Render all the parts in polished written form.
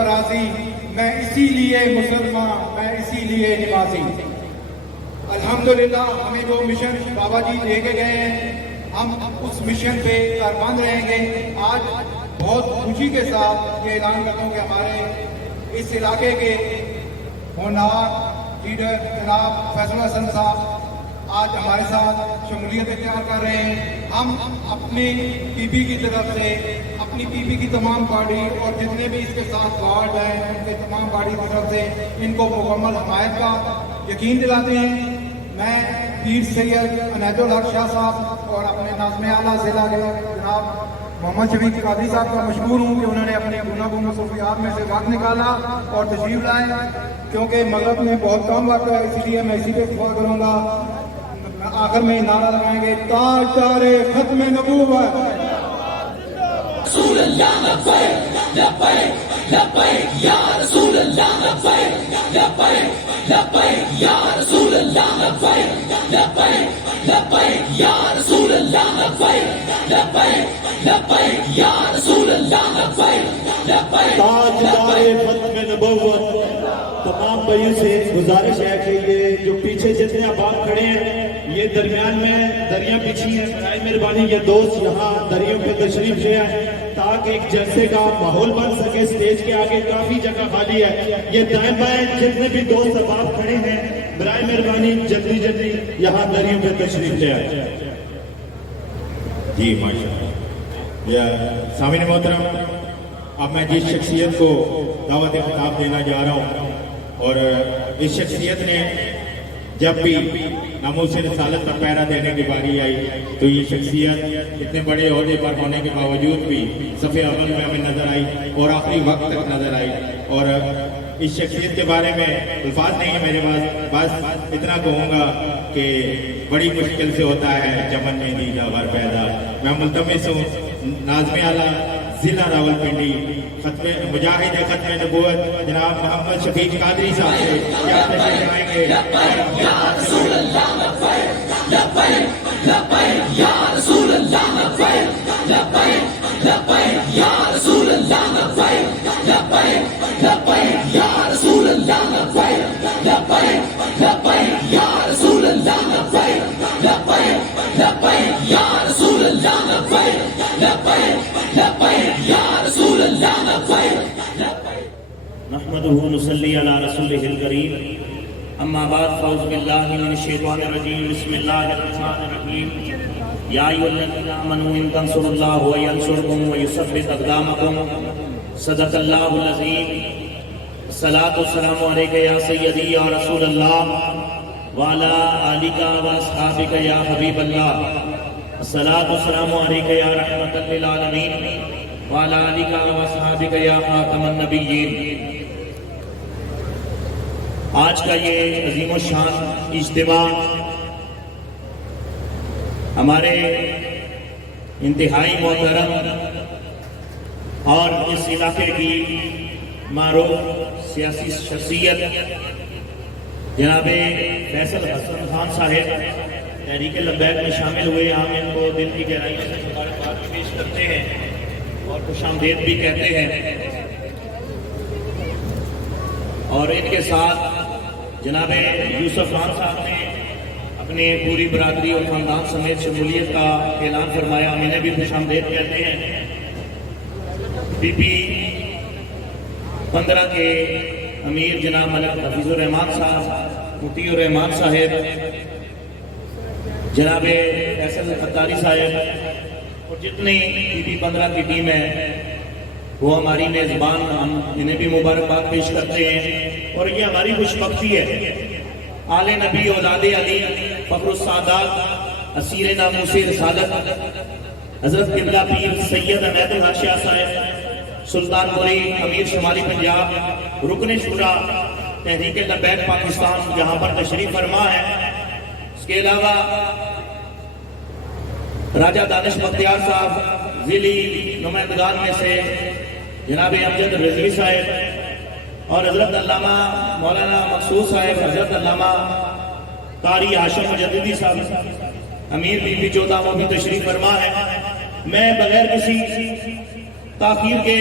سرفرازی، میں اسی لیے مسلمان، میں اسی لیے نمازی۔ الحمدللہ ہمیں جو مشن بابا جی لے کے گئے ہیں، ہم اس مشن پہ کاربند رہیں گے۔ آج بہت خوشی کے ساتھ یہ اعلان کرتا ہوں کہ ہمارے اس علاقے کے ہونہار لیڈر جناب فیصل حسن صاحب آج ہمارے ساتھ شمولیت اختیار کر رہے ہیں۔ ہم اپنی پی پی کی طرف سے، اپنی پی پی کی تمام باڈی اور جتنے بھی اس کے ساتھ وارڈ ہیں ان کے تمام باڈی کی طرف سے ان کو مکمل حمایت کا یقین دلاتے ہیں۔ میں پیر سید عنایت الحق شاہ صاحب اور اپنے ناظم اعلیٰ ضلع کے جناب محمد شفیق قادری صاحب کا مشکور ہوں کہ انہوں نے اپنے گناہ مصروفیات میں سے وقت نکالا اور تشریف لائے، کیونکہ مغرب میں بہت کم وقت ہے، اس لیے میں اسی پہ اکتفا کروں گا۔ آخر میں نعرہ لگائیں گے، تاجدار ختم نبوت، رسول اللہ لبیک لبیک لبیک یا رسول اللہ لبیک لبیک لبیک یا رسول اللہ لبیک لبیک لبیک یا رسول اللہ لبیک لبیک لبیک یا رسول اللہ لبیک لبیک۔ تاجدار ختم نبوت، تمام بھائیوں سے گزارش ہے کہ یہ جو پیچھے جتنے احباب کھڑے ہیں، یہ درمیان میں دریاں بچھی ہیں، برائے مہربانی یہ دوست یہاں دریوں پہ تشریف لے آئے تاکہ ایک جلسے کا ماحول بن سکے۔ اسٹیج کے آگے کافی جگہ خالی ہے، یہ دائیں بائیں جتنے بھی دوست احباب کھڑے ہیں برائے مہربانی جلدی جلدی یہاں دریوں پہ تشریف لے آئے۔ جی ماشاءاللہ۔ سامعین محترم، اب میں جس شخصیت کو دعوت خطاب دینا جا رہا ہوں، اور اس شخصیت نے جب بھی ناموس رسالت کا پہرا دینے کی باری آئی تو یہ شخصیت اتنے بڑے عہدے پر ہونے کے باوجود بھی صفحے اول میں ہمیں نظر آئی اور آخری وقت تک نظر آئی۔ اور اس شخصیت کے بارے میں الفاظ نہیں ہے میرے پاس، بس اتنا کہوں گا کہ بڑی مشکل سے ہوتا ہے چمن میں دیدہ ور پیدا۔ میں ملتمس ہوں ناظم اعلیٰ ضلع راولپنڈی مجاہد ختم نبوت جناب محمد شفیق قادری صاحب سے کیا تشریف لائیں گے۔ یا رسول اللہ لبیک لبیک لبیک یا رسول اللہ لبیک لبیک لبیک یا رسول اللہ لبیک لبیک لبیک یا رسول اللہ لبیک لبیک لبیک یا رسول اللہ لبیک لبیک لبیک یا رسول اللہ لبیک لبیک لبیک یا رسول اللہ لبیک لبیک۔ نحمدہ نصلی علی رسولہ الکریم، اما بعد فاعوذ باللہ من الشیطان الرجیم، بسم اللہ الرحمن الرحیم۔ یا ایھا الذین آمنوا ان تنصروا اللہ ینصرکم ویثبت اقدامکم، صدق اللہ العظیم۔ الصلاۃ والسلام علیک یا سیدی یا رسول اللہ وعلی آلک واصحابک یا حبیب اللہ، الصلاۃ والسلام علیک یا رحمۃ للعالمین وعلی آلک واصحابک یا خاتم النبیین۔ آج کا یہ عظیم الشان اجتماع ہمارے انتہائی محترم اور اس علاقے کی معروف سیاسی شخصیت جناب فیصل حسن خان صاحب تحریک لبیک میں شامل ہوئے، ہم ان کو دل کی گہرائیوں سے مبارکباد پیش کرتے ہیں اور خوش آمدید بھی کہتے ہیں۔ اور ان کے ساتھ جناب یوسف خان صاحب نے اپنے پوری برادری اور خاندان سمیت شمولیت کا اعلان فرمایا، ہم انہیں بھی خوش آمدید کہتے ہیں۔ پی پی 15 کے امیر جناب ملک حفیظ الرحمان صاحب، مفتی الرحمان صاحب، جناب فیصل ختاری صاحب اور جتنی پی پی 15 کی ٹیم ہے وہ ہماری میزبان، ہم انہیں بھی مبارکباد پیش کرتے ہیں۔ اور یہ ہماری خوش بختی ہے، آل نبی اولاد علی فخر السادات اسیر ناموس رسالت حضرت قبلہ پیر سید عنایت الحق شاہ صاحب سلطان پوری امیر شمالی پنجاب رکن شورا تحریک لبیک پاکستان جہاں پر تشریف فرما ہے۔ اس کے علاوہ راجہ دانش بختیار صاحب ضلعی نمائندگان میں سے جناب امجد رضوی صاحب اور حضرت علامہ مولانا مقصود صاحب، حضرت علامہ قاری ہاشم مجددی صاحب امیر بی بی 14 وہ بھی تشریف فرما ہے۔ میں بغیر کسی تاخیر کے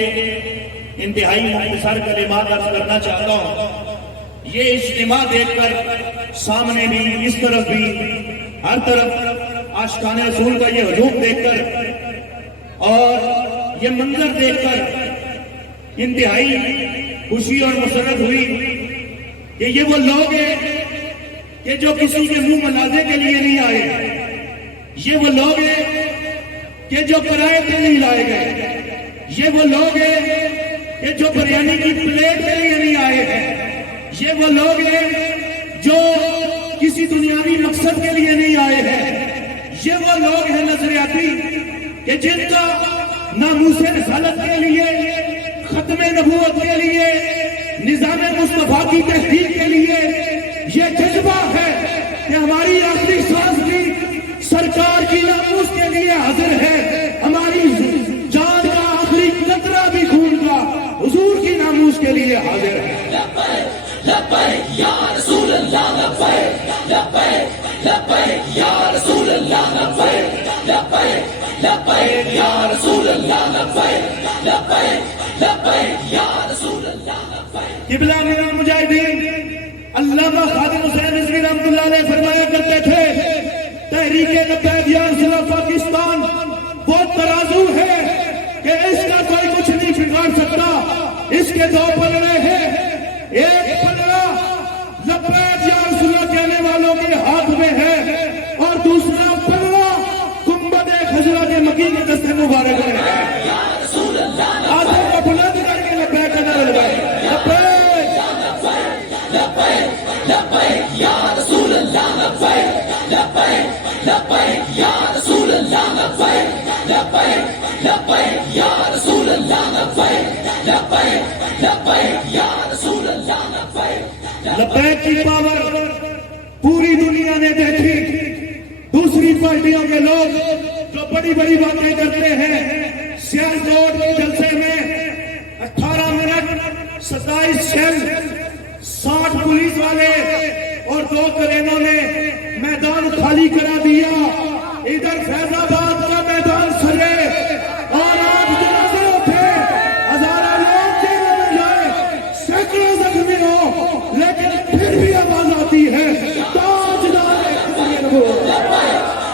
انتہائی مختصر کلمات عرض کرنا چاہتا ہوں. یہ اجتماع دیکھ کر سامنے بھی اس طرف بھی ہر طرف عاشقان رسول کا یہ ہجوم دیکھ کر اور یہ منظر دیکھ کر انتہائی خوشی اور مسرت ہوئی کہ یہ وہ لوگ ہیں کہ جو کسی کے منہ ملازے کے لیے نہیں آئے. یہ وہ لوگ ہیں کہ جو کرائے پہ نہیں لائے گئے. یہ وہ لوگ ہیں کہ جو بریانی کی پلیٹ کے لیے نہیں آئے ہیں. یہ وہ لوگ ہیں جو کسی دنیاوی مقصد کے لیے نہیں آئے ہیں. یہ وہ لوگ ہیں نظریاتی کہ جن کا ناموس رسالت کے لیے, ختم نبوت کے لیے, نظام مصطفیٰ کی تحقیق کے لیے یہ جذبہ ہے کہ ہماری آخری سانس بھی سرکار کی ناموس کے لیے حاضر ہے. ہماری جان کا آخری قطرہ بھی خون کا حضور کی ناموس کے لیے حاضر ہے. لبیک یا رسول اللہ لبیک لبیک لبیک یا رسول اللہ لبیک لبیک لبیک یا رسول اللہ لبیک لبیک لبیک یا رسول اللہ لبیک. قبلہ امیر المجاہدین علامہ خادم حسین رضوی رحمۃ اللہ علیہ فرمایا کرتے تھے تحریک لبیک یا رسول اللہ پاکستان وہ ترازو ہے کہ اس کا کوئی کچھ نہیں بگاڑ سکتا. اس کے دو پلڑے ہیں. ایک پلڑا لبیک یا رسول اللہ کہنے والوں کے ہاتھ میں ہے اور دوسرا پلڑا گنبد خضرا کے مکی کے دستے مبارک میں ہے. آدھے کو بلند کر کے لبیک کا نعرہ لگائے. لبیک یا رسول اللہ لبیک لبیک لبیک یا رسول اللہ لبیک لبیک لبیک یا رسول اللہ لبیک لبیک لبیک یا رسول اللہ لبیک. لبیک کی پاور پوری دنیا نے دیکھی. دوسری پارٹیوں کے لوگ جو بڑی بڑی باتیں کرتے ہیں, سیالکوٹ کے جلسے میں 18 منٹ 27 سیکنڈ 60 پولیس والے اور 2 کرینوں نے میدان خالی کرا دیا. ادھر فیض آباد کا میدان سجے اور آج جنازے اٹھے, ہزاروں لوگ جیلوں میں جائے, سینکڑوں زخمی ہو, لیکن پھر بھی آواز آتی ہے تاجدار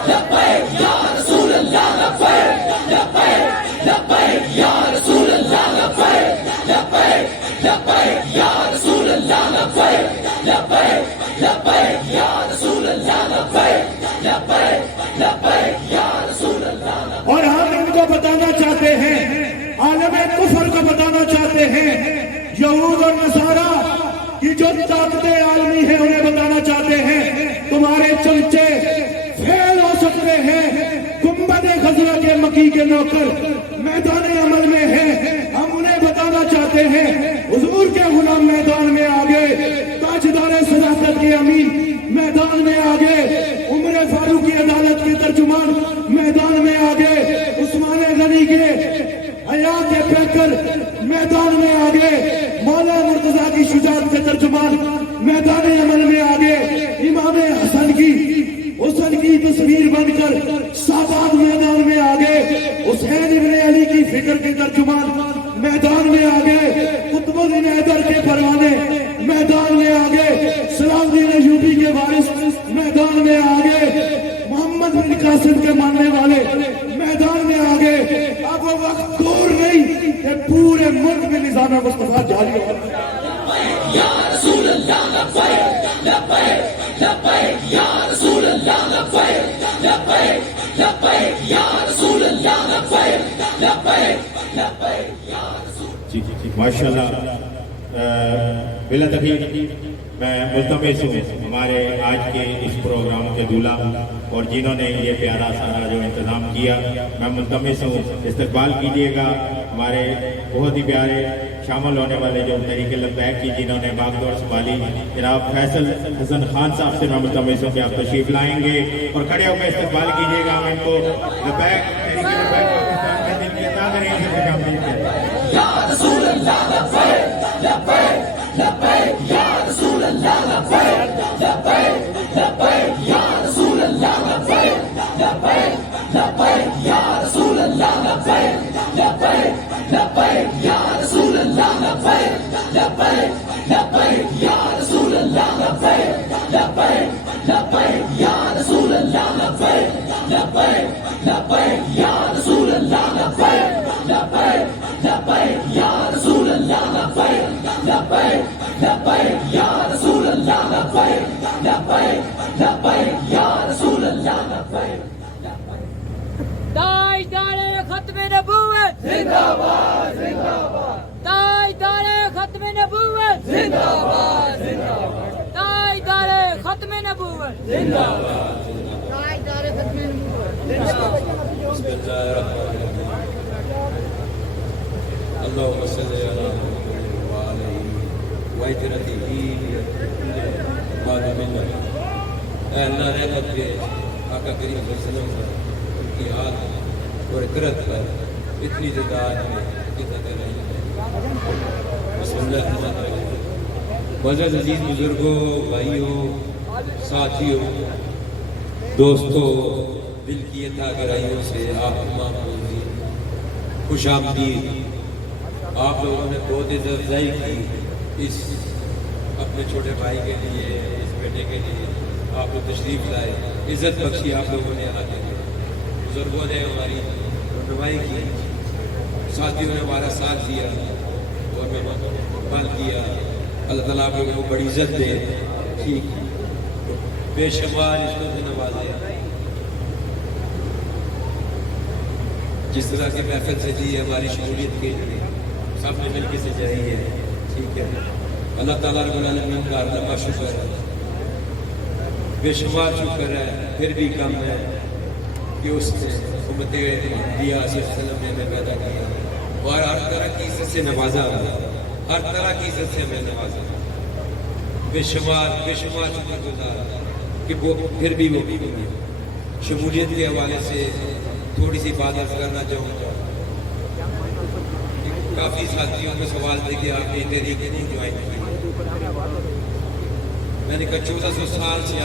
لبیک یا رسول اللہ لبیک لبیک لبیک یا رسول اللہ لبیک لبیک لبیک یا رسول اللہ لبیک لبیک لبیک یا رسول اللہ لبیک لبیک لبیک یا رسول اللہ لبیک. اور ہم ان کو بتانا چاہتے ہیں, عالم کفر کو بتانا چاہتے ہیں, یہود اور نصارہ کی جو طاقتیں عالمی ہیں انہیں بتانا چاہتے ہیں تمہارے چمچے فیل ہو سکتے ہیں. گنبد خضرا کے مکی کے نوکر میدان عمل میں ہیں. ہم انہیں بتانا چاہتے ہیں حضور کے غلام میدان میں آگے, تاجدار صداقت کے امین میدان میں آگے, عمر فاروق کی عدالت کے ترجمان میدان میں آگے, عثمان غنی کے حیا کے پیکر میدان میں آگے, مولا مرتضیٰ کی شجاعت کے ترجمان میدان عمل میں آگے, امام حسن کی تصویر بن کر سادات میدان میں آگے, حسین ابن علی کی فکر کے ترجمان میدان میں آگے, قطب الدین حیدر کے پروانے میدان میں آگے, صلاح الدین ایوبی کے وارث میدان میں آگے, محمد بن قاسم کے ماننے والے میدان میں آگے. اب وہ وقت دور نہیں کہ پورے ملک میں نظام مصطفیٰ جاری ہو. یا رسول اللہ لبیک لبیک لبیک یا رسول اللہ لبیک لبیک لبیک یا رسول اللہ لبیک لبیک لبیک یا رسول. ماشاءاللہ. بلا تخیر میں ملتمس ہوں ہمارے آج کے اس پروگرام کے دولہا اور جنہوں نے یہ پیارا سارا جو انتظام کیا, میں ملتمس ہوں استقبال کیجیے گا ہمارے بہت ہی پیارے شامل ہونے والے جو تحریک لبیک کی جنہوں نے باغ دور سنبھالی, جناب فیصل حسن خان صاحب سے میں ملتمس ہوں کہ آپ تشریف لائیں گے اور کھڑے ہو کے استقبال کیجیے گا. ہم ان کو لبیک تحریک لبیک پاکستان کے دن کی تاغرین سے پیغام دیتے ہیں. یا رسول اللہ لبیک لبیک لبیک یا رسول اللہ لبیک لبیک لبیک یا رسول اللہ لبیک لبیک لبیک یا رسول اللہ لبیک لبیک لبیک یا رسول اللہ لبیک لبیک یا رسول اللہ لبیک لبیک لبیک یا رسول اللہ لبیک لبیک لبیک یا رسول اللہ لبیک لبیک لبیک یا رسول اللہ لبیک تاجدار ختم نبوت زندہ باد زندہ باد تاجدار ختم نبوت زندہ باد زندہ باد تاجدار ختم نبوت زندہ باد تاجدار ختم نبوت بسم الله الرحمن الرحيم اللهم صل على محمد وعلى وعترته بعد منا اے اللہ رحمت کے آقا کریم صلی اللہ علیہ وسلم پر ان کی حال اور اطرت پر اتنی تعداد میں عزت رہی ہے بسم اللہ الرحمن الرحیم معزز عزیز بزرگوں بھائیوں ساتھیوں دوستوں دل کی عطا گرائیوں سے آپ تمام کو بھی خوش آمدید آپ لوگوں نے بہت عزت افزائی کی اس اپنے چھوٹے بھائی کے لیے اس بیٹے کے لیے آپ لوگ تشریف لائے عزت بخشی آپ لوگوں نے آگے بزرگوں نے ہماری رہنمائی کی ساتھیوں نے ہمارا ساتھ دیا اور میں بل کیا اللہ تعالیٰ آپ لوگوں کو بڑی عزت دے ٹھیک بے شمار عزتوں سے نوازے جس طرح کے محفل سے جی ہماری شمولیت کے لیے سب نے مل کے سجائی ہے ٹھیک ہے اللہ تعالیٰ رب العالمین کا لمبا شکر ہے بے شمار شکر ہے پھر بھی کم ہے کہ اس نے امت انبیاء صلی اللہ علیہ وسلم نے ہمیں پیدا کیا اور ہر طرح کی عزت سے نوازا ہر طرح کی عزت سے ہمیں نوازا بے شمار شکر گزار کہ وہ پھر بھی وہ شمولیت کے حوالے سے تھوڑی سی بات عرض کرنا چاہوں گا کافی ساتھیوں کو سوال تھے کہ آپ نے تحریک نہیں جوائن کی میں نے کہا 1400 سال سے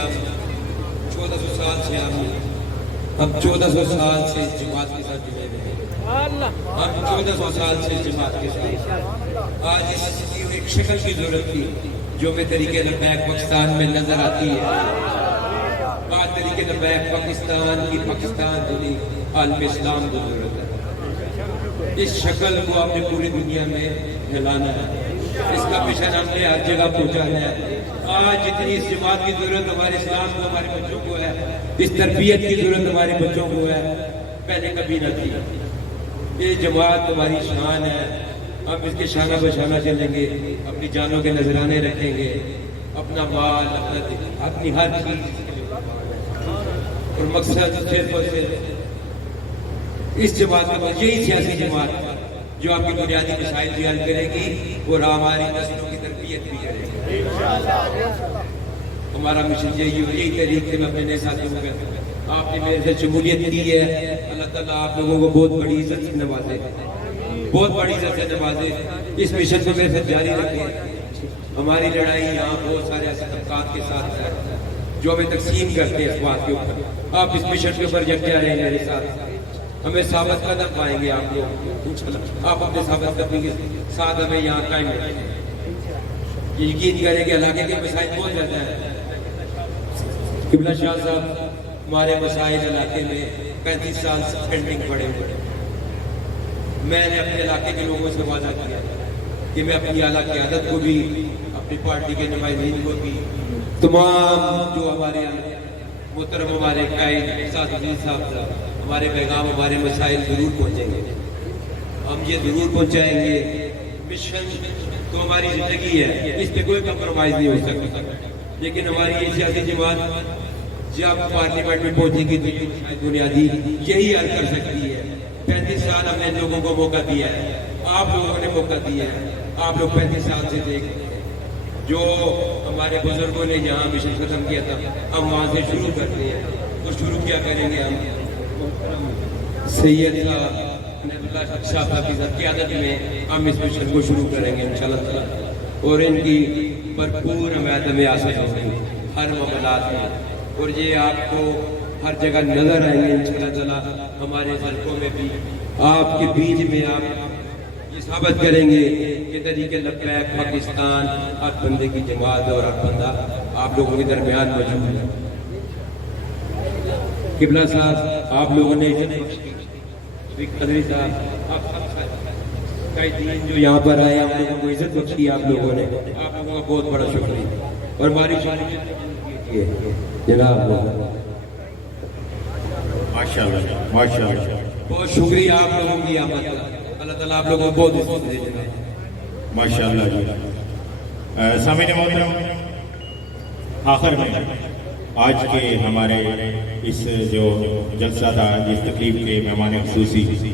ہم 1400 سال سے جماعت کے ساتھ جڑے ہوئے ہیں ہم 1400 سال سے جماعت کے ساتھ آج اس کی ایک شکل کی ضرورت تھی جو میں طریقے لبیک پاکستان میں نظر آتی ہے آج طریقے لبیک پاکستان کی پاکستان دنیا عالم اسلام کو ضرورت ہے اس شکل کو آپ نے پوری دنیا میں پھیلانا ہے اس کا مشن ہم نے ہر جگہ پہنچانا ہے آج جتنی اس جماعت کی ضرورت ہمارے اسلام کو ہمارے بچوں کو ہے اس تربیت کی ضرورت ہمارے بچوں کو ہے پہلے کبھی نہ تھی یہ جماعت ہماری شان ہے ہم اس کے شانہ بشانہ چلیں گے اپنی جانوں کے نذرانے رکھیں گے اپنا مال اپنی ہر چیز اور مقصد صرف اور صرف اس جماعت کا یہی سیاسی جماعت جو آپ کی بنیادی مسائل حل کرے گی اور ہماری نسلوں کی تربیت بھی کرے گی ہمارا مشن یہی طریقے میں اپنے نئے ساتھیوں کو کہتے ہیں آپ نے میرے سے شمولیت کی ہے اللہ تعالیٰ آپ لوگوں کو بہت بڑی عزت سے نوازے بہت بڑی عزت سے نوازے اس مشن کو میرے ساتھ جاری رکھیں ہماری لڑائی یہاں بہت سارے ایسے طبقات کے ساتھ ہے جو ہمیں تقسیم کرتے ہیں اس بات کے اوپر آپ اس مشن کے اوپر یکجا رہیں میرے ساتھ ہمیں ثابت قدم پائیں گے آپ لوگ آپ اپنے ثابت قدم کے ساتھ ہمیں یہاں قائم رکھیں یقین کریں کہ علاقے کے مسائل بہت زیادہ ہیں قبلہ شاہ صاحب ہمارے مسائل علاقے میں 35 سال سے پینڈنگ پڑے ہوئے میں نے اپنے علاقے کے لوگوں سے وعدہ کیا کہ میں اپنی اعلیٰ قیادت کو بھی اپنی پارٹی کے نمائندین کو بھی تمام جو ہمارے محترم ہمارے قائد ساتھ عزیز صاحب ہمارے پیغام ہمارے مسائل ضرور پہنچیں گے ہم یہ ضرور پہنچائیں گے مشن تو ہماری زندگی ہے اس پہ کوئی کمپرومائز نہیں ہو سکتا لیکن ہماری یہ سیاسی جماعت جب پارلیمنٹ میں پہنچے گی تو یہ بنیادی یہی حل کر سکتی ہے 35 سال ہم نے لوگوں کو موقع دیا ہے آپ لوگوں نے موقع دیا ہے آپ لوگ 35 سال سے دیکھ جو ہمارے بزرگوں نے جہاں مشن ختم کیا تھا ہم وہاں سے شروع کرتے ہیں تو شروع کیا کریں گے ہم سید شاہ صاحب کی قیادت میں ہم اس مشن کو شروع کریں گے انشاءاللہ تعالی اور ان کی بھرپور حمایت میں حاصل ہوگی ہر معاملات میں اور یہ آپ کو ہر جگہ نظر آئیں گے انشاءاللہ تعالی ہمارے حلقوں میں بھی آپ کے بیچ میں آپ یہ ثابت کریں گے کہ طریقے لبیک پاکستان ہر بندے کی جماعت اور ہر بندہ آپ لوگوں کے درمیان موجود ہے قبلہ صاحب آپ لوگوں نے قدری صاحب آپ سب قائدین جو یہاں پر آئے ہم لوگوں کو عزت بخشی آپ لوگوں نے، آپ لوگوں کا بہت بڑا شکریہ، اور ہماری جناب ماشاءاللہ ماشاءاللہ بہت شکریہ آپ لوگوں کی آمد کا، اللہ تعالیٰ آپ لوگوں کو بہت عزت دے جناب۔ ماشاءاللہ جی۔ سامعین محترم، آخر میں آج کے ہمارے اس جو جلسہ تھا، جس تقریب کے مہمان خصوصی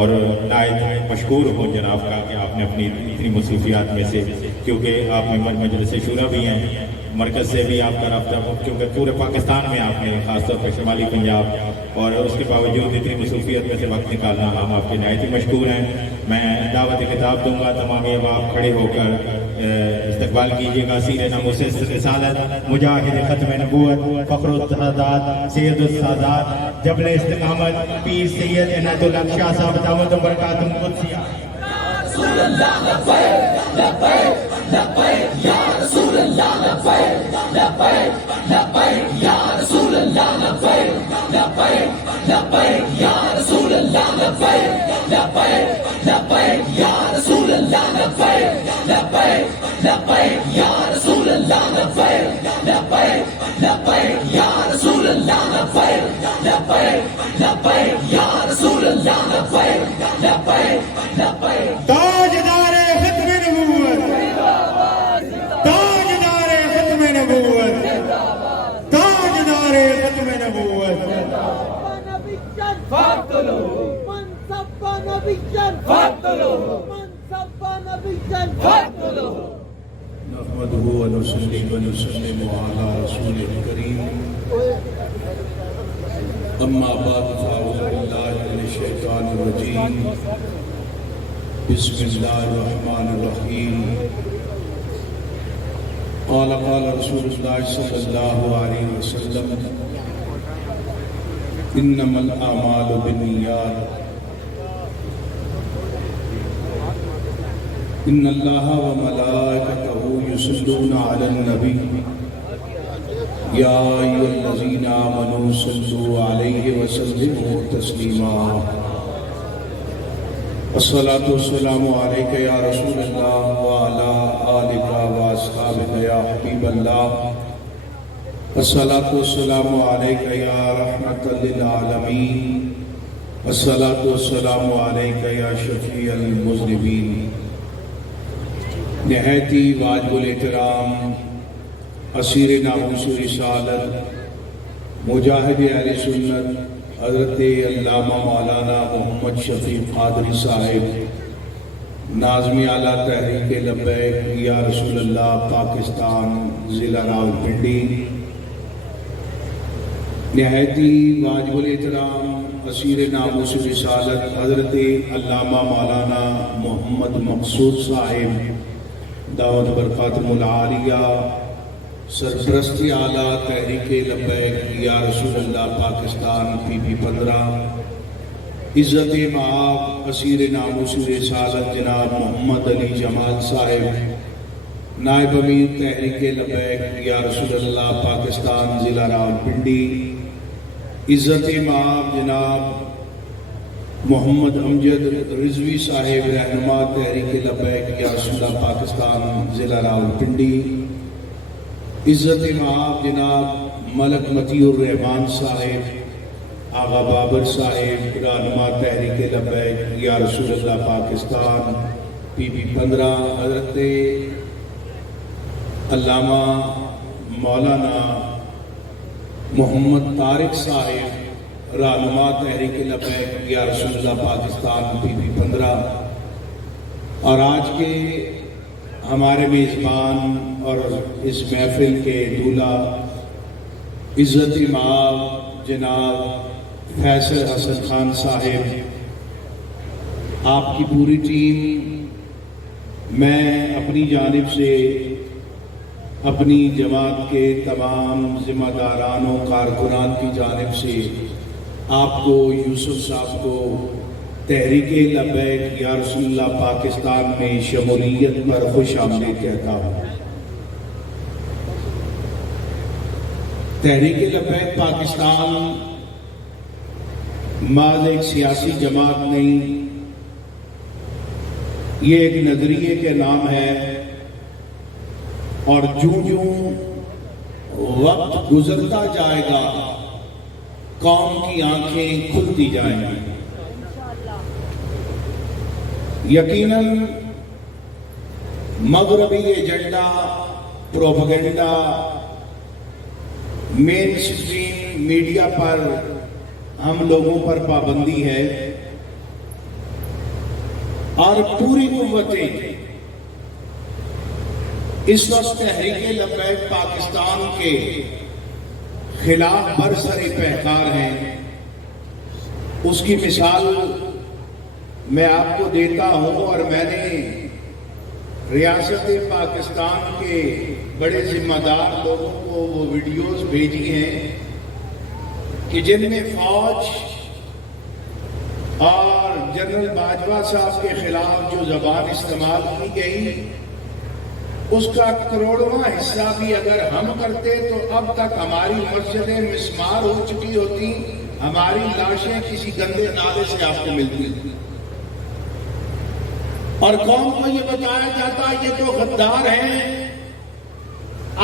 اور نہایت مشکور ہوں جناب کا کہ آپ نے اپنی اتنی مصروفیات میں سے، کیونکہ آپ ممبر مجلس شورا بھی ہیں، مرکز سے بھی آپ کا رابطہ ہو، کیونکہ پورے پاکستان میں آپ نے خاص طور پر شمالی پنجاب، اور اس کے باوجود اتنی مصروفیت میں سے وقت نکالنا، ہم آپ کے نہایت ہی مشکور ہیں۔ میں دعوت خطاب دوں گا، تمام احباب کھڑے ہو کر استقبال کیجیے گا سیر ناموس رسالت، مجاہد ختم نبوت، فخر السادات، سید السادات، جبل استقامت، پیر سید عنایت اللہ شاہ صاحب دعوت و برکاتہ قدسیہ۔ رسول اللہ لبیک لبیک لبیک یا رسول اللہ لبیک لبیک لبیک یا رسول اللہ لبیک لبیک لبیک یا رسول اللہ لبیک لبیک لبیک یا رسول اللہ لبیک لبیک لبیک یا رسول اللہ لبیک لبیک لبیک یا رسول اللہ لبیک لبیک لبیک یا رسول اللہ لبیک لبیک لبیک۔ تاجدار ختم نبوت، تاجدار ختم نبوت، تاجدار ختم نبوت۔ نحمده ونصلي ونسلم على رسول الكريم أما بعد فأعوذ بالله من الشيطان الرجيم بسم الله الرحمن الرحيم قال رسول الله صلى الله عليه وسلم إنما الأعمال بالنيات إن الله وملائكته يصلون على النبي يا أيها الذين آمنوا صلوا عليه وسلموا تسليما الصلاة والسلام عليك يا رسول الله وعلى آلك وأصحابك يا حبيب الله الصلاة والسلام عليك يا رحمة للعالمين الصلاة والسلام عليك يا شفيع المذنبين۔ نہایتی واجب الاحترام اسیر ناموس رسالت مجاہد اہل سنت حضرت علامہ مولانا محمد شفیق قادری صاحب ناظم اعلیٰ تحریک لبیک یا رسول اللہ پاکستان ضلع راولپنڈی، نہایتی واجب الاحترام اسیر ناموس رسالت حضرت علامہ مولانا محمد مقصود صاحب دعوت برکاتہ العالیہ سرپرست اعلیٰ تحریک لبیک یا رسول اللہ پاکستان پی 15، عزت مآب اسیر ناموس رسالت جناب محمد علی جمال صاحب نائب امیر تحریک لبیک یا رسول اللہ پاکستان ضلع راولپنڈی، عزت مآب جناب محمد امجد رضوی صاحب رہنما تحریک لبیک یا رسول اللہ پاکستان ضلع راولپنڈی، عزت مآب جناب ملک مطیع الرحمان صاحب آغا بابر صاحب رہنما تحریک لبیک یا رسول اللہ پاکستان پی 15، حضرت علامہ مولانا محمد طارق صاحب رہنما تحریک لبیک یا رسول اللہ پاکستان پی 15، اور آج کے ہمارے میزبان اور اس محفل کے دولہ عزت مآب جناب فیصل حسن خان صاحب، آپ کی پوری ٹیم، میں اپنی جانب سے اپنی جماعت کے تمام ذمہ داران و کارکنان کی جانب سے آپ کو، یوسف صاحب کو تحریک لبیک یا رسول اللہ پاکستان میں شمولیت پر خوش آمدید کہتا ہوں۔ تحریک لبیک پاکستان بعض ایک سیاسی جماعت نہیں، یہ ایک نظریے کے نام ہے، اور جوں جوں وقت گزرتا جائے گا قوم کی آنکھیں کھلتی جائیں گی۔ یقیناً مغربی ایجنڈا، پروپیگنڈا، مین اسٹریم میڈیا پر ہم لوگوں پر پابندی ہے، اور پوری قوتیں اس وقت تحریک لبیک پاکستان کے خلاف برسر پیکار ہیں۔ اس کی مثال میں آپ کو دیتا ہوں، اور میں نے ریاست پاکستان کے بڑے ذمہ دار لوگوں کو وہ ویڈیوز بھیجی ہیں کہ جن میں فوج اور جنرل باجوہ صاحب کے خلاف جو زبان استعمال کی گئی، اس کا کروڑواں حصہ بھی اگر ہم کرتے تو اب تک ہماری مسجدیں مسمار ہو چکی ہوتی، ہماری لاشیں کسی گندے نالے سے آپ کو ملتی، اور قوم کو یہ بتایا جاتا یہ تو غدار ہیں،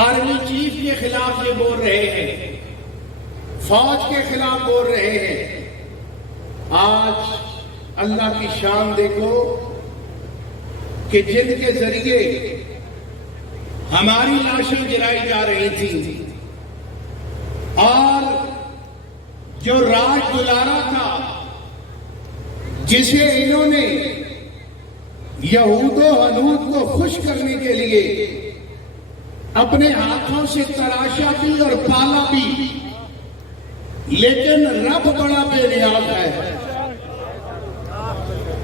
آرمی چیف کے خلاف یہ بول رہے ہیں، فوج کے خلاف بول رہے ہیں۔ آج اللہ کی شان دیکھو کہ جن کے ذریعے ہماری لاشیں جلائی جا رہی تھیں، اور جو راج دلارا تھا جسے انہوں نے یہود و حنود کو خوش کرنے کے لیے اپنے ہاتھوں سے تراشا بھی اور پالا بھی، لیکن رب بڑا بے نیاز ہے۔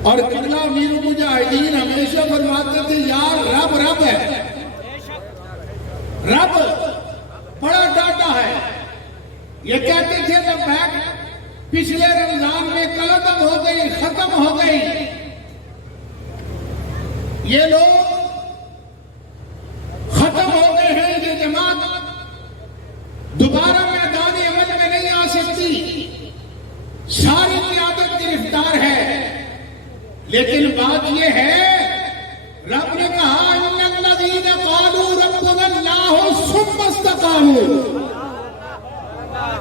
اور قبلہ امیر المجاہدین ہمیشہ فرماتے تھے یار رب رب ہے، رب بڑا ڈاٹا ہے۔ یہ کہتے تھے لبیک پچھلے رمضان میں قلم ہو گئی، ختم ہو گئی، یہ لوگ ختم ہو گئے ہیں، یہ جماعت دوبارہ میدان عمل میں نہیں آ سکتی، ساری قیادت گرفتار ہے۔ لیکن بات یہ ہے رب نے کہا ان الذین قالوا ربنا اللہ ثم استقاموا،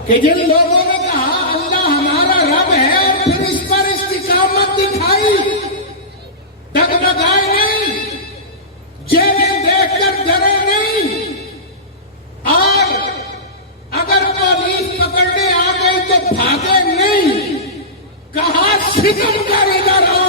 کہ جن لوگوں نے کہا اللہ ہمارا رب ہے اور پھر اس پر استقامت دکھائی، ڈگمگائے نہیں، جیلیں دیکھ کر ڈرے نہیں، اور اگر پولیس پکڑنے آ گئی تو بھاگے نہیں، کہا ستم کر ادھر آ،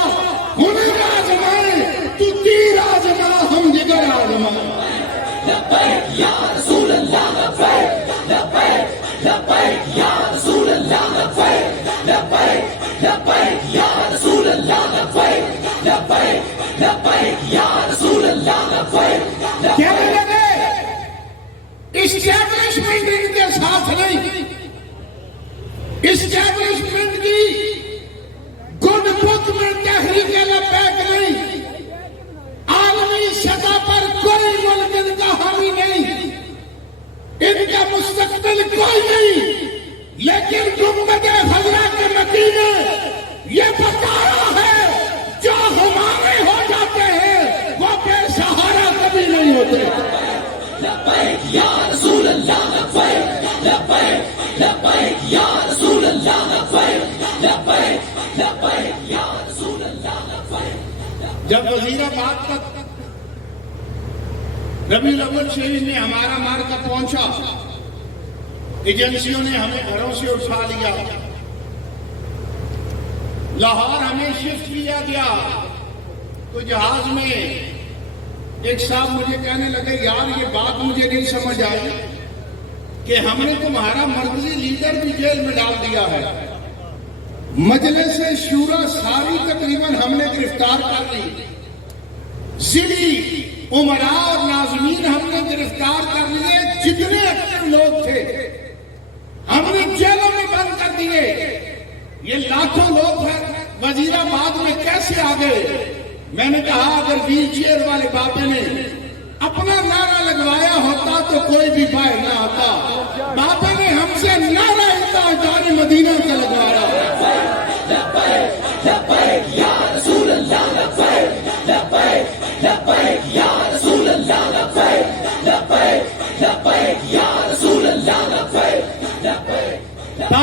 ہنر آزمائے تو تیر آزما، ہم جگر آزمائے۔ لبیک یا رسول اللہ لبیک، لبیک لبیک یا رسول اللہ لبیک، لبیک لبیک یا رسول اللہ لبیک، لبیک لبیک یا رسول اللہ لبیک۔ کہنے لگے اسٹیبلشمنٹ ان کے ساتھ نہیں، اسٹیبلشمنٹ کی گڈ بک میں تحریک لبیک نہیں، عالمی سطح پر کوئی ملک ان کا حامی نہیں، ان کا مستقبل کوئی نہیں، لیکن گنبد خضرا کے مدینے یہ بتا رہا ہے جو ہمارے ہو جاتے ہیں وہ بے سہارا کبھی نہیں ہوتے۔ لبیک یا رسول اللہ لبیک، لبیک لبیک یا رسول اللہ لبیک، لبیک لبیک یا رسول اللہ لبیک۔ جب وزیر آباد تک ربیع الاول شریف میں ہمارا مارکا پہنچا، ایجنسیوں نے ہمیں گھروں سے اٹھا لیا، لاہور ہمیں شفٹ کیا گیا، تو جہاز میں ایک صاحب مجھے کہنے لگے یار یہ بات مجھے نہیں سمجھ آئی کہ ہم نے تمہارا مرکزی لیڈر بھی جیل میں ڈال دیا ہے، مجلس شورا ساری تقریباً ہم نے گرفتار کر لی، ضلعی عمراء اور ناظمین ہم نے گرفتار کر لیے، جتنے ایکٹیو لوگ تھے ہم نے جیلوں میں بند کر دیے، یہ لاکھوں لوگ ہیں وزیر آباد میں کیسے آ گئے؟ میں نے کہا اگر ویل چیئر والے بابے نے اپنا نعرہ لگوایا ہوتا تو کوئی بھی باہر نہ آتا، بابے نے ہم سے نعرہ تاجدار مدینہ کا لگوایا۔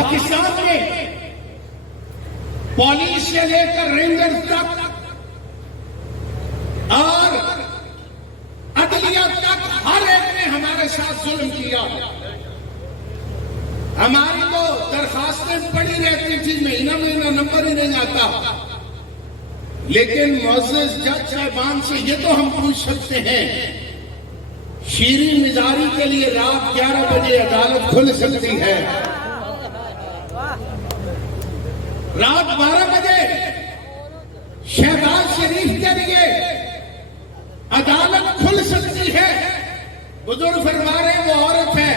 پاکستان میں پولیس سے لے کر رینجرز تک اور عدلیہ تک ہر ایک نے ہمارے ساتھ ظلم کیا. ہماری تو درخواستیں پڑی رہتی تھی, مہینہ نمبر ہی نہیں آتا. لیکن معزز جج صاحبان سے یہ تو ہم پوچھ سکتے ہیں, شیریں مزاری کے لیے رات 11 بجے عدالت کھل سکتی ہے, رات 12 بجے شہباز شریف کے لیے عدالت کھل سکتی ہے. بزرگ فرما رہے ہیں وہ عورت ہے.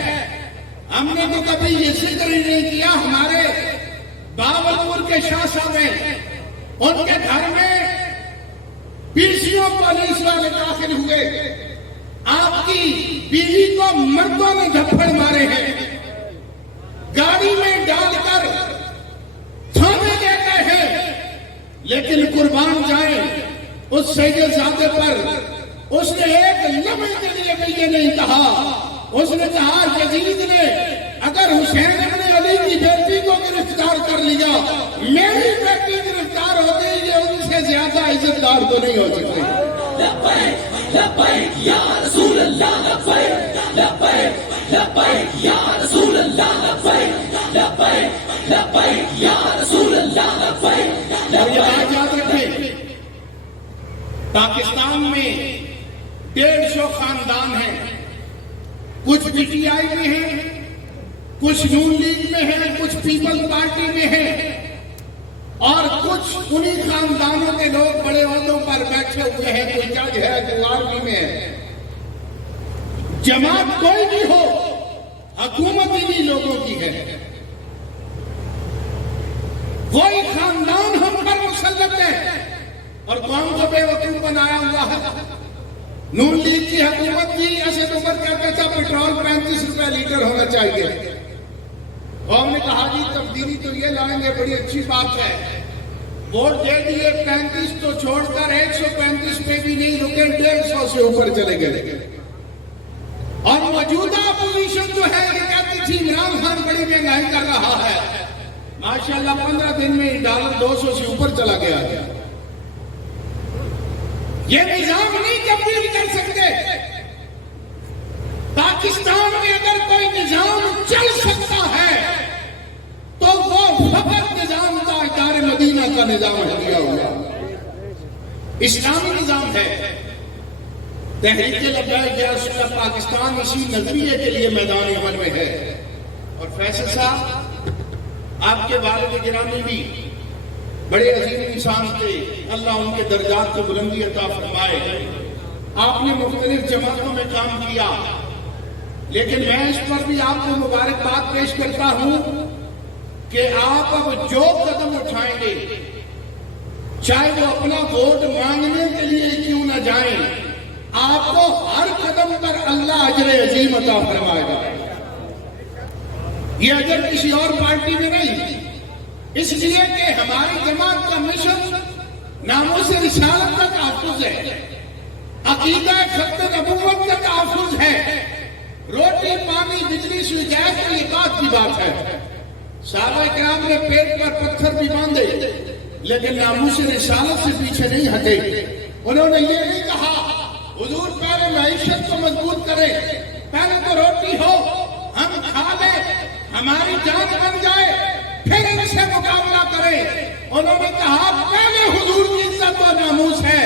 ہم نے تو کبھی یہ ذکر ہی نہیں کیا. ہمارے باولپور کے شاہ صاحب ہیں, ان کے گھر میں 20 پولیس والے داخل ہوئے. آپ کی بیوی کو مردوں نے دھپڑ مارے ہیں, گاڑی میں ڈال کر تھانے لے گئے ہیں. لیکن قربان جائیں اس سید زادے پر اس نے ایک لمحے کے لیے بھی یہ نہیں کہا. اس نے کہا یزید نے اگر حسین ابن علی کی بیٹی کو گرفتار کر لیا, میری بیٹی گرفتار ہو گئی, یہ ان سے زیادہ عزت دار تو نہیں ہو سکتے. لبیک لبیک یا رسول اللہ, لبیک لبیک لبیک یا رسول اللہ, لبیک لبیک لبیک یا رسول اللہ, لبیک اور یہ بات یاد رکھیں, پاکستان میں 150 خاندان ہیں. کچھ پی ٹی آئی میں ہیں, کچھ نون لیگ میں ہیں, کچھ پیپل پارٹی میں ہیں, اور کچھ انہی خاندانوں کے لوگ بڑے عہدوں پر بیٹھے ہوئے ہیں. کوئی جج ہے, کوئی آرمی میں ہے. جماعت کوئی بھی ہو, حکومت انہی لوگوں کی ہے. وہی خاندان ہم پر مسلط ہے اور قوم کو بے وقوف بنایا ہوا ہے. نون لیگ کی حکومت کی اسد عمر کہتا تھا پیٹرول 35 روپے لیٹر ہونا چاہیے. قوم نے کہا جی تبدیلی تو یہ لائیں گے, بڑی اچھی بات ہے. ووٹ دے دیے 35 تو چھوڑ کر 135 پہ بھی نہیں رکے, 150 سے اوپر چلے گئے. اور موجودہ اپوزیشن جو ہے یہ کہتی تھی عمران خان بڑی مہنگائی کر رہا ہے. ماشاءاللہ 15 دن میں ڈالر 200 سے اوپر چلا گیا. یہ نظام نہیں تبدیل کر سکتے. پاکستان میں اگر کوئی نظام چل سکتا ہے تو وہ فقط نظام تاجدار مدینہ کا نظام ہے, اسلامی نظام ہے. تحریک لبیک یا رسول اللہ پاکستان اسی نظریے کے لیے میدان عمل میں ہے. اور فیصل صاحب, آپ کے والد گرامی بھی بڑے عظیم انسان تھے, اللہ ان کے درجات کو بلندی عطا فرمائے. آپ نے مختلف جماعتوں میں کام کیا, لیکن میں اس پر بھی آپ کو مبارکباد پیش کرتا ہوں کہ آپ اب جو قدم اٹھائیں گے, چاہے وہ اپنا ووٹ مانگنے کے لیے کیوں نہ جائیں, آپ کو ہر قدم پر اللہ اجر عظیم عطا فرمائے گا. یہ اجر کسی اور پارٹی میں نہیں, اس لیے کہ ہماری جماعت کا مشن ناموس رسالت کا تحفظ ہے, عقیدہ خط نبوت کا تحفظ ہے, روٹی پانی بجلی سوئی گیس کا یہ کی بات ہے. صحابہ کرام نے پیٹ پر پتھر بھی باندھے لیکن ناموس رسالت سے پیچھے نہیں ہٹے. انہوں نے یہ نہیں کہا حضور پہلے معیشت کو مضبوط کرے, پہلے تو روٹی ہو ہم کھا لیں, ہماری جان بن جائے, پھر ان سے مقابلہ کریں. انہوں نے کہا پہلے حضور کی عزت و ناموس ہے,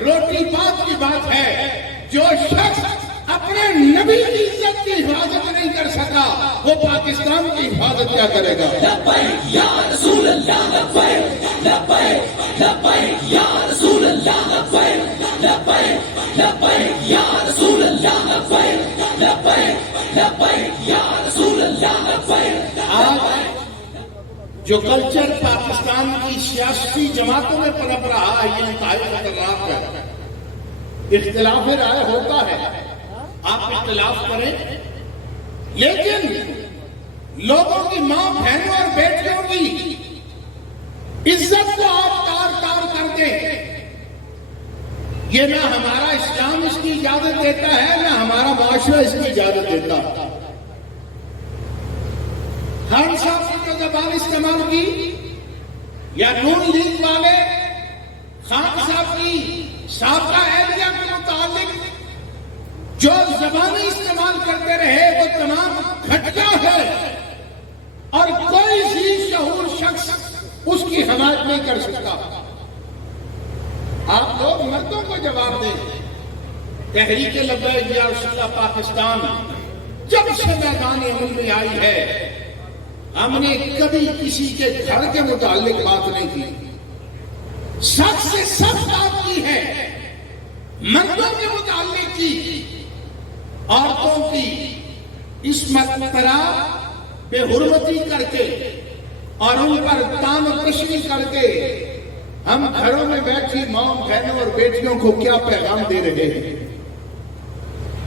روٹی بات کی بات ہے. جو شخص اپنے نبی کی عزت کی حفاظت نہیں کر سکا وہ پاکستان کی حفاظت کیا کرے گا. لبیک یا رسول اللہ, لبیک لبیک لبیک یا رسول اللہ, لبیک لبیک لبیک یا رسول اللہ, لبیک لبیک لبیک یا رسول اللہ, لبیک. آج جو کلچر پاکستان کی سیاسی جماعتوں میں پنپ رہا ہے یہ انتہائی خطرناک ہے. اختلاف رائے ہوتا ہے, آپ اختلاف کریں, لیکن لوگوں کی ماں بہنوں اور بیٹیوں کی عزت کو آپ تار تار کر دیں. یہ نہ ہمارا اسلام اس کی اجازت دیتا ہے, نہ ہمارا معاشرہ اس کی اجازت دیتا. خان صاحب کی زبان استعمال کی یا نون لیگ والے خان صاحب کی سابقہ اہلیہ کے متعلق جو زبانیں استعمال کرتے رہے وہ تمام گھٹیا ہے اور کوئی ذی شعور شخص اس کی حمایت نہیں کر سکتا. آپ لوگ مردوں کو جواب دیں. تحریک لبیک یا رسول اللہ پاکستان جب سے میدان عمل میں آئی ہے ہم نے کبھی کسی کے گھر کے متعلق بات نہیں کی. سب سے سخت بات کی ہے مردوں کے متعلق کی. عورتوں کی عصمت طرح بے حرمتی کر کے اور ان پر تان و تشنی کر کے ہم گھروں میں بیٹھی ماں بہنوں اور بیٹیوں کو کیا پیغام دے رہے ہیں.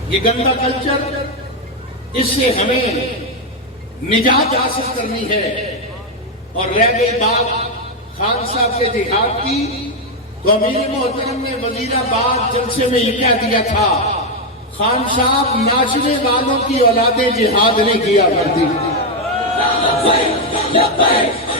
یہ گندا کلچر، اس سے ہمیں نجات حاصل کرنی ہے. اور رہ گئی بات خان صاحب کے جہاد کی تو امیر محترم نے وزیر آباد جلسے میں یہ کہہ دیا تھا خان صاحب ناچنے والوں کی اولادیں جہاد نہیں کیا کرتی. لبیک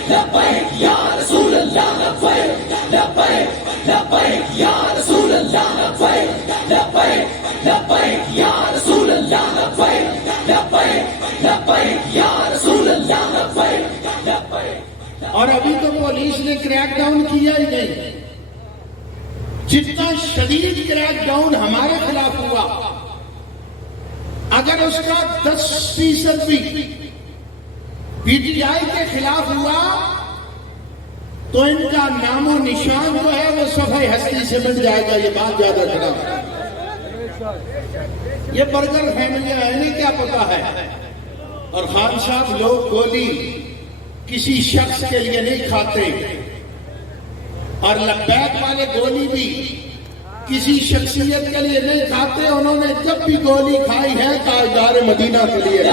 لبیک یا رسول اللہ لبیک لبیک لبیک یا رسول اللہ لبیک لبیک لبیک یا رسول اللہ لبیک لبیک لبیک یا رسول اللہ لبیک لبیک. اور ابھی تو پولیس نے کریک ڈاؤن کیا ہی نہیں. جتنا شدید کریک ڈاؤن ہمارے خلاف ہوا اگر اس کا 10% بھی پی ٹی آئی کے خلاف ہوا تو ان کا نام و نشان جو ہے وہ صفحہ ہستی سے مٹ جائے گا. یہ بات زیادہ کھڑا ہے. یہ برگر فیملیاں انہیں کیا پتا ہے. اور خان صاحب لوگ گولی کسی شخص کے لیے نہیں کھاتے اور لبیک والے گولی بھی کسی شخصیت کے لیے نہیں کھاتے. انہوں نے جب بھی گولی کھائی ہے تاجدار مدینہ کے لیے.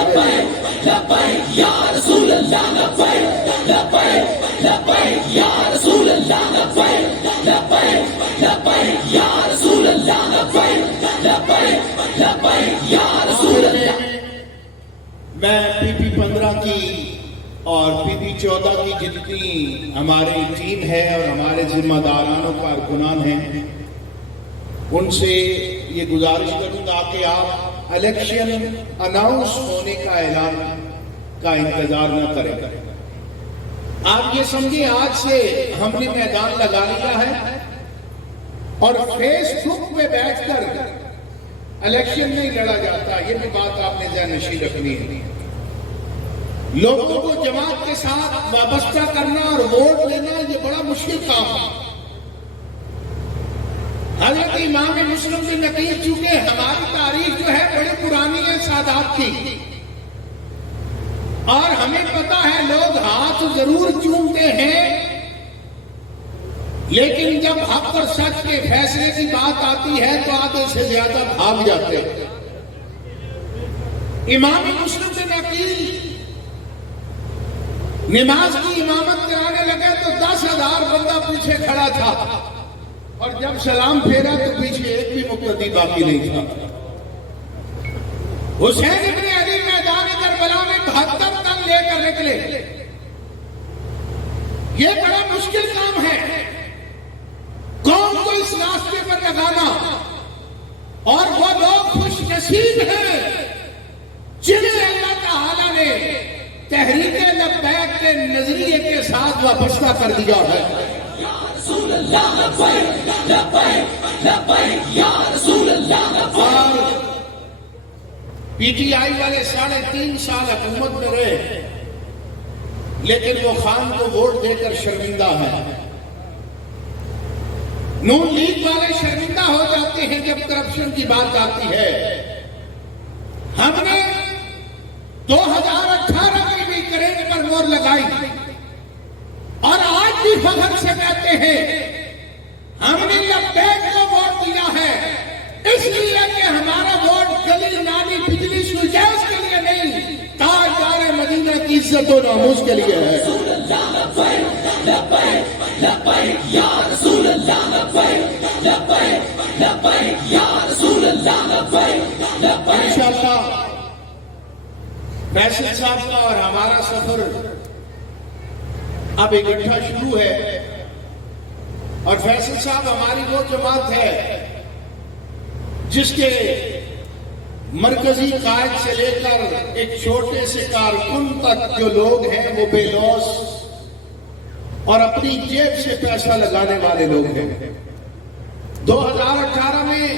لبیک یا رسول اللہ لبیک لبیک لبیک یا رسول اللہ لبیک لبیک لبیک یا رسول اللہ لبیک لبیک لبیک یا رسول اللہ. میں PP-15 کی اور PP-14 کی جتنی ہماری ٹیم ہے اور ہمارے ذمہ دارانوں کارکنان ہیں ان سے یہ گزارش کروں گا کہ آپ الیکشن اناؤنس ہونے کا اعلان کا انتظار نہ کریں. آپ یہ سمجھیں آج سے ہم نے میدان لگا لیا ہے اور فیس بک پہ بیٹھ کر الیکشن نہیں لڑا جاتا. یہ بھی بات آپ نے ذہن نشین رکھنی ہے. لوگوں کو جماعت کے ساتھ وابستہ کرنا اور ووٹ لینا یہ بڑا مشکل کام ہے. حضرت امام مسلم بن عقیل چونکہ ہماری تاریخ جو ہے بڑی پرانی ہے سادات کی اور ہمیں پتا ہے لوگ ہاتھ ضرور چومتے ہیں لیکن جب حق اور سچ کے فیصلے کی بات آتی ہے تو آدھے سے زیادہ بھاگ جاتے ہیں. امام مسلم بن عقیل نماز کی امامت کرانے لگے تو 10,000 بندہ پیچھے کھڑا تھا اور جب سلام پھیرا تو پیچھے ایک بھی مقتدی باقی نہیں تھا. حسین ابن علی میدان کربلا میں 72 تن لے کر نکلے. یہ بڑا مشکل کام ہے قوم کو اس راستے پر لگانا اور وہ لوگ خوش نصیب ہیں جنہیں اللہ تعالی نے تحریک لبیک کے نظریے کے ساتھ وابستہ کر دیا ہے. رسول اللہ لبیک لبیک لبیک یا رسول اللہ لبیک. اور پی ٹی آئی والے 3.5 سال حکومت میں رہے لیکن وہ خان کو ووٹ دے کر شرمندہ ہے. نون لیگ والے شرمندہ ہو جاتے ہیں جب کرپشن کی بات آتی ہے. ہم نے 2018 میں بھی کریج پر مہر لگائی اور آج بھی فخر سے کہتے ہیں ہم نے لبیک کو ووٹ دیا ہے اس لیے کہ ہمارا ووٹ گلی نالی بجلی سوجائز کے لیے نہیں تاجدار مدینہ کی عزت و ناموس کے لیے ہے. رسول اللہ لبیک لبیک لبیک یا رسول اللہ لبیک لبیک لبیک یا رسول اللہ لبیک لبیک. انشاءاللہ فیصل صاحب کا اور ہمارا سفر اب اکٹھا شروع ہے اور فیصل صاحب ہماری وہ جماعت ہے جس کے مرکزی قائد سے لے کر ایک چھوٹے سے کارکن تک جو لوگ ہیں وہ بے لوث اور اپنی جیب سے پیسہ لگانے والے لوگ ہیں. 2018 میں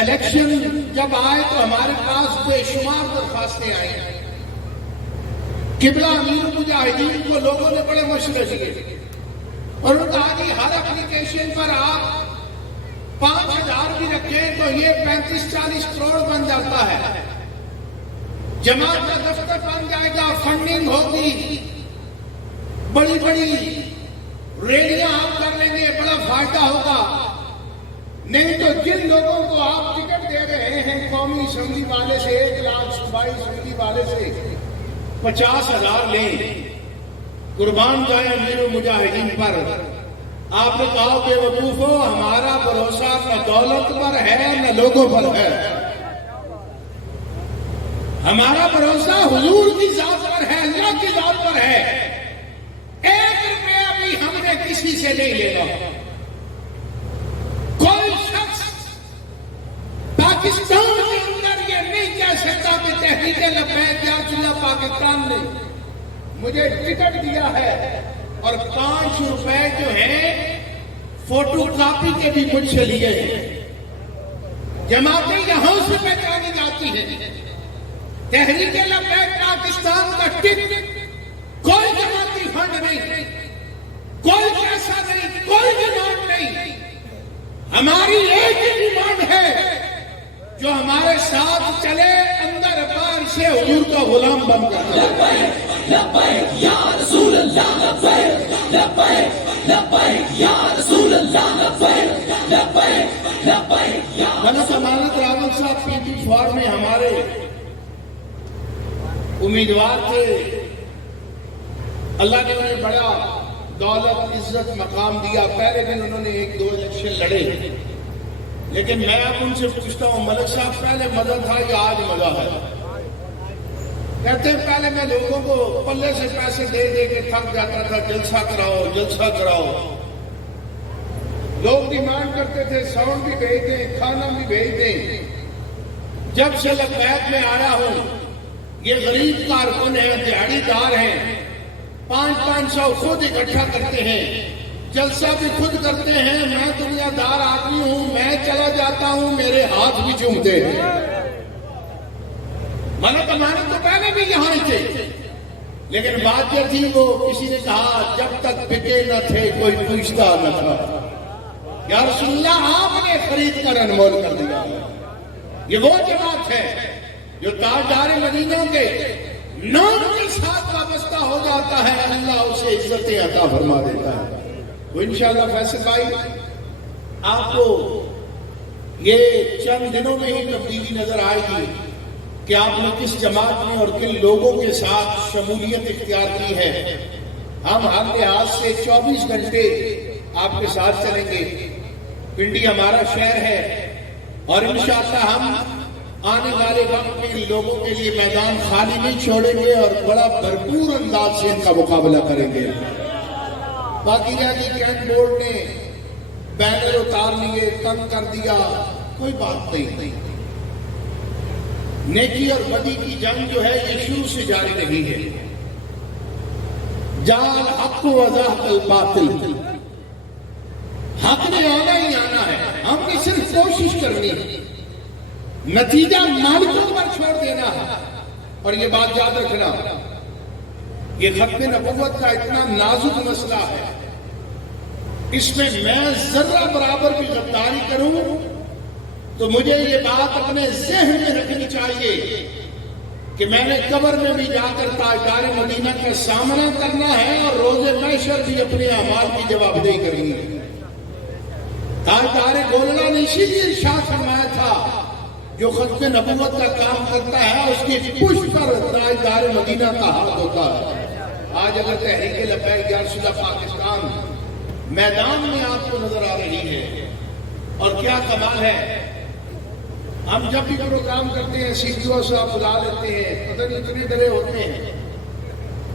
الیکشن جب آئے تو ہمارے پاس بے شمار درخواستیں آئیں. قبلہ امیر مجاہدین کو لوگوں نے بڑے مشورے دیے اور انہوں نے کہا کہ ہر اپلیکیشن پر آپ 5,000 بھی رکھیں تو یہ 35-40 کروڑ بن جاتا ہے. جماعت کا دفتر بن جائے گا, فنڈنگ ہوگی, بڑی بڑی ریلیاں آپ کر لیں گے, بڑا فائدہ ہوگا. نہیں تو جن لوگوں کو آپ ٹکٹ دے رہے ہیں قومی اسمبلی والے سے 1 لاکھ, صوبائی اسمبلی والے سے 50,000 لیں, قربان جائیں امیر المجاہدین پر. آپ نے کہا بے وقوفو, ہمارا بھروسہ نہ دولت پر ہے نہ لوگوں پر ہے, ہمارا بھروسہ حضور کی ذات پر ہے, اللہ کی ذات پر ہے. 1 روپیہ بھی ہم نے کسی سے نہیں لینا. کوئی شخص پاکستان کے اندر یہ نہیں کہہ سکتا کہ تحریک لبیک یا چلا پاکستان نے مجھے ٹکٹ دیا ہے اور 5 روپے جو ہیں فوٹو کاپی کے بھی مجھ سے لیے ہیں. جماعتیں یہاں سے پہچانی جاتی ہیں. تحریک لبیک پاکستان کا ٹکٹ کوئی جماعتی فنڈ نہیں, کوئی پیسہ نہیں, کوئی ڈیمانڈ نہیں. ہماری ایک ہی ڈیمانڈ ہے جو ہمارے ساتھ چلے, اندر بار سے حضور کا غلام بن کر لبیک لبیک یا رسول اللہ, لبیک لبیک لبیک یا رسول اللہ, لبیک لبیک لبیک یا. ملک امانت راول صاحب PT4 میں ہمارے امیدوار تھے. اللہ نے انہیں بڑا دولت, عزت, مقام دیا. پہلے دن انہوں نے 1-2 الیکشن لڑے, لیکن میں اب ان سے پوچھتا ہوں ملک صاحب پہلے مزہ تھا یا آج مزہ ہے؟ کہتے ہیں پہلے میں لوگوں کو پلے سے پیسے دے دے کے تھک جاتا تھا, جلسہ کراؤ جلسہ کراؤ. لوگ ڈیمانڈ کرتے تھے ساؤنڈ بھی بھیج دیں, کھانا بھی بھیج دیں. جب سے لبیک میں آیا ہوں, یہ غریب کارکن ہیں, دیہڑی دار ہیں, 500 خود اکٹھا کرتے ہیں, جلسہ بھی خود کرتے ہیں. میں دنیا دار آدمی ہوں, میں چلا جاتا ہوں, میرے ہاتھ بھی چومتے ہیں. ملک امانت تو پہلے بھی یہاں ہی تھے, لیکن بات یہ تھی وہ کسی نے کہا جب تک بکے نہ تھے کوئی پوچھتا نہ تھا. یا رسول اللہ آپ نے خرید کر انمول کر دیا. یہ وہ جماعت ہے جو تاجدار مدینہ کے نام کے ساتھ وابستہ ہو جاتا ہے, اللہ اسے عزتیں عطا فرما دیتا ہے. تو انشاءاللہ فیصل بھائی آپ کو یہ چند دنوں میں ہی تبدیلی نظر آئے گی کہ آپ نے کس جماعت میں اور کن لوگوں کے ساتھ شمولیت اختیار کی ہے. ہم ہر لحاظ سے 24 گھنٹے آپ کے ساتھ چلیں گے. پنڈی ہمارا شہر ہے اور انشاءاللہ ہم آنے والے وقت میں لوگوں کے لیے میدان خالی نہیں چھوڑیں گے اور بڑا بھرپور انداز سے ان کا مقابلہ کریں گے. باقی جی کینٹ بورڈ نے بینر اتار لیے, تنگ کر دیا, کوئی بات نہیں. نیکی اور بدی کی جنگ جو ہے یہ شروع سے جاری رہی ہے. جال حق و وضاحت الباطل, حق نے آنا ہی آنا ہے, ہم نے صرف کوشش کرنی ہے, نتیجہ مالکوں پر چھوڑ دینا ہے. اور یہ بات یاد رکھنا, یہ ختم نبوت کا اتنا نازک مسئلہ ہے, اس میں ذرہ برابر بھی غداری کروں تو مجھے یہ بات اپنے ذہن میں رکھنی چاہیے کہ میں نے قبر میں بھی جا کر تاجدار مدینہ کا سامنا کرنا ہے اور روز محشر بھی اپنے اعمال کی جواب دہی کرنی ہے. تاجدار گولڑا نے اسی لیے ارشاد فرمایا تھا جو ختم نبوت کا کام کرتا ہے اس کی پشت پر تاجدار مدینہ کا ہاتھ ہوتا ہے. آج اگر تحریک لبیک یا رسول اللہ پاکستان میدان میں آپ کو نظر آ رہی ہے اور کیا کمال ہے, ہم جب بھی پروگرام کرتے ہیں CPO صاحب بلا لیتے ہیں, پتہ نہیں اتنے ڈرے ہوتے ہیں.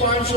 500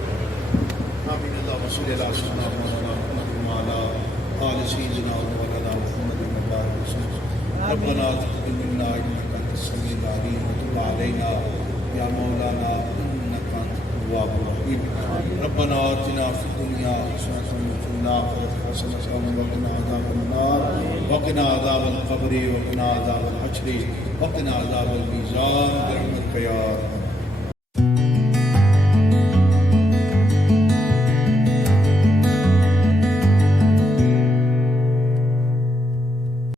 آمين اللهم صل على سيدنا محمد وعلى آل سيدنا مولانا محمد وبارك وسلم ربنا تقبل منا إنك أنت السميع العليم وتب علينا يا مولانا إنك أنت التواب الرحيم ربنا آتنا في الدنيا حسنة وفي الآخرة حسنة وقنا عذاب النار وقنا عذاب القبر وقنا عذاب الحشر وقنا عذاب الميزان برحمتك يا